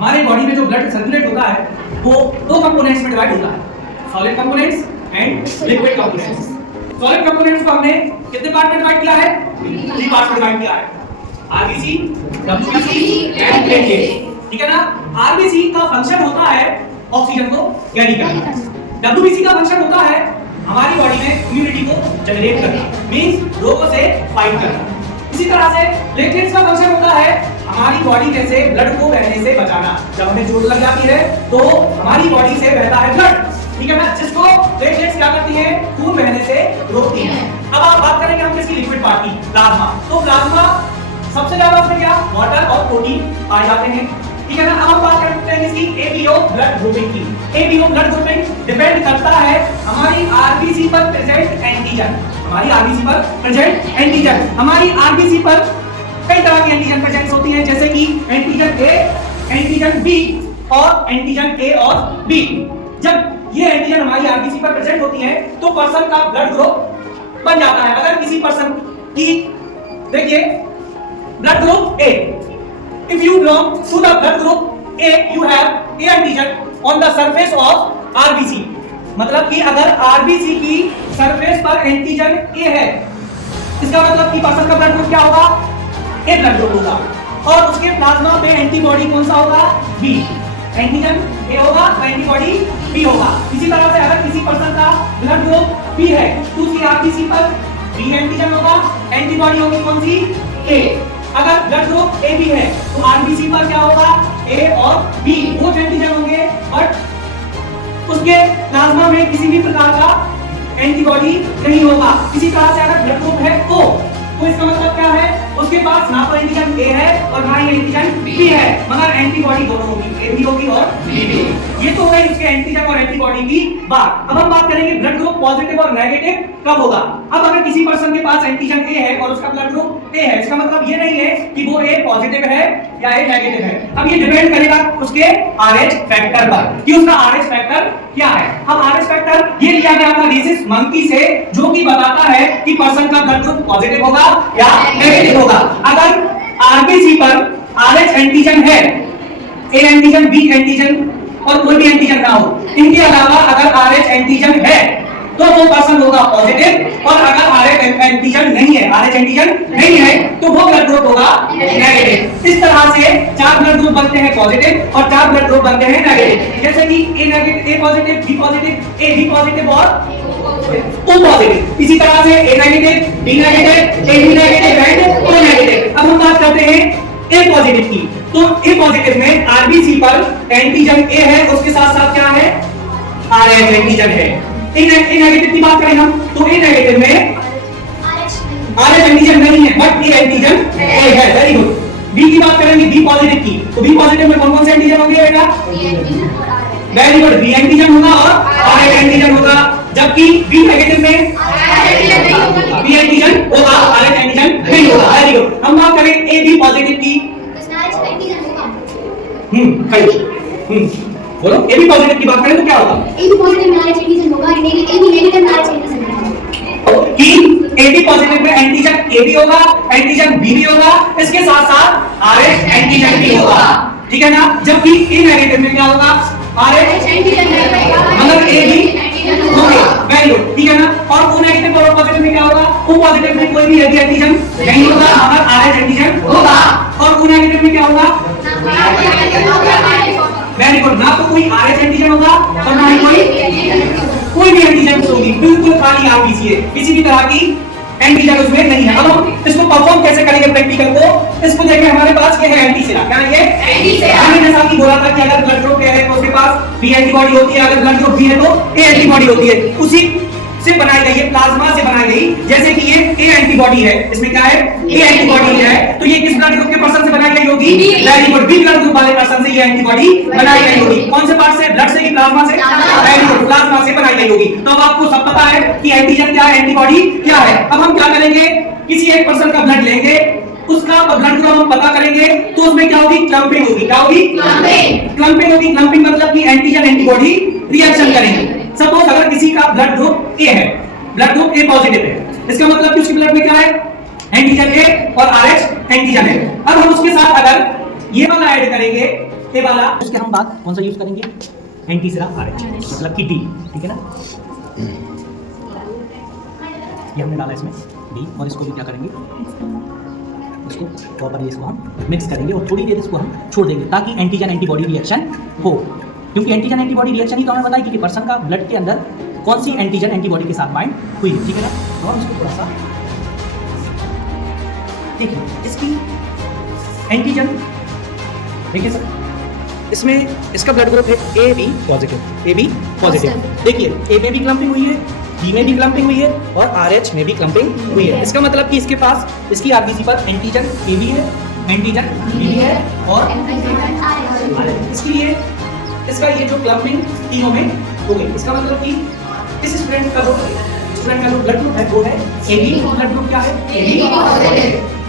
हमारे बॉडी में जो ब्लड सर्कुलेट होता है वो दो कंपोनेंट्स में डिवाइड होता है, solid components and liquid components. Solid components को हमने कितने पार्ट में डिवाइड किया है? 3 पार्ट में डिवाइड किया है, आरबीसी, डब्ल्यूबीसी एंड प्लेटलेट्स। ठीक है ना? आरबीसी का फंक्शन होता है ऑक्सीजन को कैरी करना, डब्ल्यूबीसी का फंक्शन होता है हमारी बॉडी में इम्यूनिटी को जनरेट करना, मींस रोगों से फाइट करना। इसी तरह से प्लेटलेट्स का फंक्शन होता है हमारी बॉडी में से ब्लड को बहने से बचाना। जब हमें चोट लग जाती है तो हमारी बॉडी से बहता है ब्लड, ठीक है ना, जिसको प्लेटलेट्स क्या करती हैं? खून बहने से रोकती हैं। अब आप बात करेंगे हम किसकी? लिक्विड पार्ट की, प्लाज्मा। तो प्लाज्मा सबसे ज्यादा उसमें क्या? वाटर और प्रोटीन पाए जाते हैं, ठीक है ना। अब हम बात करते हैं इसकी एबीओ ब्लड ग्रुपिंग की। एबीओ ब्लड ग्रुपिंग डिपेंड करता है हमारी आरबीसी पर प्रेजेंट एंटीजन, हमारी आरबीसी पर प्रेजेंट एंटीजन। हमारी आरबीसी पर कई तरह की एंटीजन प्रेजेंट होती हैं, जैसे कि एंटीजन ए, एंटीजन बी और एंटीजन ए और बी। जब ये एंटीजन हमारी आरबीसी पर प्रेजेंट होती हैं तो पर्सन का ब्लड ग्रुप बन जाता है। अगर किसी पर्सन की देखिए blood group A, if you belong to the blood group A, you have A antigen on the surface of RBC। मतलब कि अगर RBC की सरफेस पर एंटीजन A है, इसका मतलब कि पर्सन का ब्लड ग्रुप क्या होगा? A ब्लड ग्रुप होगा। और उसके प्लाज्मा में एंटीबॉडी कौन सा होगा? B। एंटीजन A होगा तो एंटीबॉडी B होगा। इसी तरह से अगर किसी पर्सन का ब्लड ग्रुप B है तो उसकी RBC पर B एंटीजन होगा, एंटीबॉडी होगी कौन सी? A। अगर ब्लड ग्रुप ए बी है तो आरबीसी पर क्या होगा? ए और बी वो एंटीजन होंगे, बट उसके प्लाज्मा में किसी भी प्रकार का एंटीबॉडी नहीं होगा। इसी तरह से अगर ब्लड ग्रुप है ओ, तो इसका मतलब क्या है? उसके पास ना तो एंटीजन ए है और ना ही एंटीजन बी है, मगर एंटीबॉडी दोनों होगी, ए भी होगी और बी भी होगी। ये तो है इसके एंटीजन और एंटीबॉडी की बात। अब हम बात करेंगे ब्लड ग्रुप पॉजिटिव और नेगेटिव कब होगा। अब अगर किसी पर्सन के पास एंटीजन ए है और उसका ब्लड ग्रुप ए है, इसका मतलब ये नहीं है कि वो ए पॉजिटिव है या ए नेगेटिव है। अब ये डिपेंड करेगा उसके आरएच फैक्टर पर कि उसका आरएच फैक्टर क्या है। अब आरएच फैक्टर ये लिया गया था रेसिस मंकी से, जो कि बताता है कि पर्सन का ब्लड ग्रुप पॉजिटिव होगा या नेगेटिव होगा। अगर आरबीसी पर आरएच एंटीजन है, ए एंटीजन, बी एंटीजन और कोई भी एंटीजन ना हो, इनके अलावा अगर आरएच एंटीजन है तो वो पर्सन होगा पॉजिटिव, और अगर आरएच एंटीजन नहीं है, आरएच एंटीजन नहीं है तो वो ब्लड ग्रुप होगा नेगेटिव। इस तरह से 4 ब्लड ग्रुप बनते हैं पॉजिटिव और 4 ब्लड ग्रुप बनते हैं नेगेटिव, जैसे कि A negative, A positive, B positive, A B positive और ओ पॉजिटिव। इसी तरह से A negative, B negative, A B negative and O negative. अब हम बात करते हैं ए पॉजिटिव की। तो ए पॉजिटिव में आरबीसी पर एंटीजन ए है, उसके साथ साथ क्या है? आरएच एंटीजन है। ए नेगेटिव की बात करें हम तो ए नेगेटिव में आरएच एंटीजन नहीं है, बट ए एंटीजन ए है। Very good. बी की बात करेंगे, बी पॉजिटिव की, तो बी पॉजिटिव में कौन कौन से एंटीजन होंगे बेटा? वेरी गुड, बी एंटीजन होगा और आरएच एंटीजन होगा। जबकि बी नेगेटिव में बी एंटीजन होगा, आरएच एंटीजन नहीं होगा। Very good. हम बात करें ए बी पॉजिटिव की, बोलो ए बी पॉजिटिव की बात करें तो क्या होगा? ए बी पॉजिटिव में आरएच एंटीजन होगा, ए बी नेगेटिव में आरएच एंटीजन होगा। कि ए बी पॉजिटिव में एंटीजन ए भी होगा, एंटीजन बी भी होगा, इसके साथ साथ आरएच एंटीजन भी होगा, ठीक है ना। जबकि ए नेगेटिव में क्या होगा? आरएच एंटीजन मतलब ए बी होगा। वेरी गुड, ठीक है ना। और ओ नेगेटिव और पॉजिटिव में क्या होगा? ओ पॉजिटिव में कोई भी एंटीजन नहीं होगा, मगर आरएच एंटीजन होगा। और ओ नेगेटिव में क्या होगा? वेरी गुड, ना तो कोई आरएच एंटीजन होगा और ना ही कोई भी एंटीजन होगी, बिल्कुल खाली आरबीसी है, किसी भी तरह की एंटीजन उसमें नहीं है। अब हम इसको परफॉर्म कैसे करेंगे प्रैक्टिकल को? इसको देखिए, हमारे पास ये है एंटीसेरा। क्या है ये? एंटीसेरा। हमने जैसा कि बोला था कि अगर ब्लड ग्रुप ए है तो उसके पास बी एंटीबॉडी होती है, अगर ब्लड ग्रुप बी है तो ए एंटीबॉडी होती है। उसी से बनाई गई है, प्लाज्मा से बनाई गई। जैसे कि ये ए एंटीबॉडी है, इसमें क्या है? ए एंटीबॉडी है, तो ये किस ब्लड ग्रुप के पर्सन से बनाई गई होगी? Very good, B blood group वाले पर्सन से ये एंटीबॉडी बनाई गई होगी। कौन से पार्ट से? ब्लड से कि प्लाज्मा से? वेरी गुड, प्लाज्मा से बनाई गई होगी। तो अब आपको सब पता है कि एंटीजन क्या है, एंटीबॉडी क्या है। अब हम क्या करेंगे? किसी एक पर्सन का ब्लड लेंगे, उसका ब्लड ग्रुप हम पता करेंगे, तो उसमें क्या होगी? क्लंपिंग होगी। क्या होगी? क्लंपिंग होगी। क्लंपिंग मतलब कि एंटीजन एंटीबॉडी रिएक्शन करेंगे। सपोज अगर किसी का ब्लड ग्रुप ए है, ब्लड ग्रुप ए पॉजिटिव है, इसका मतलब कि उसके ब्लड में क्या है? एंटीजन ए और आरएच एंटीजन है। अब हम उसके साथ अगर ये वाला ऐड करेंगे ए वाला उसके हम बाद कौन सा यूज करेंगे, एंटी सिरा RH, मतलब कि डी, ठीक है ना। ये हमने डाला इसमें डी, और इसको भी क्या करेंगे, इसको प्रॉपर इसको हम मिक्स करेंगे और थोड़ी देर इसको हम छोड़ देंगे ताकि एंटीजन एंटीबॉडी रिएक्शन हो, क्योंकि एंटीजन एंटीबॉडी रिएक्शन ही तो हमें बताया कि पर्सन का ब्लड के अंदर कौन सी एंटीजन एंटीबॉडी के साथ बाइंड हुई है, ठीक है ना। और इसको थोड़ा सा देखिए, इसकी एंटीजन देखिए सर, इसमें इसका ब्लड ग्रुप है AB पॉजिटिव, AB पॉजिटिव। देखिए A में भी क्लम्पिंग हुई है, B में भी क्लम्पिंग हुई है और RH में भी क्लम्पिंग हुई है। इसका मतलब कि इसके पास इसकी RBC पर एंटीजन AB है, एंटीजन B है और इसके लिए इसका ये जो क्लम्पिंग तीनों में हो गई। इसका मतलब कि इस स्टूडेंट का जो ब्लड ग्रुप है वो है AB, ब्लड ग्रुप क्या है, AB।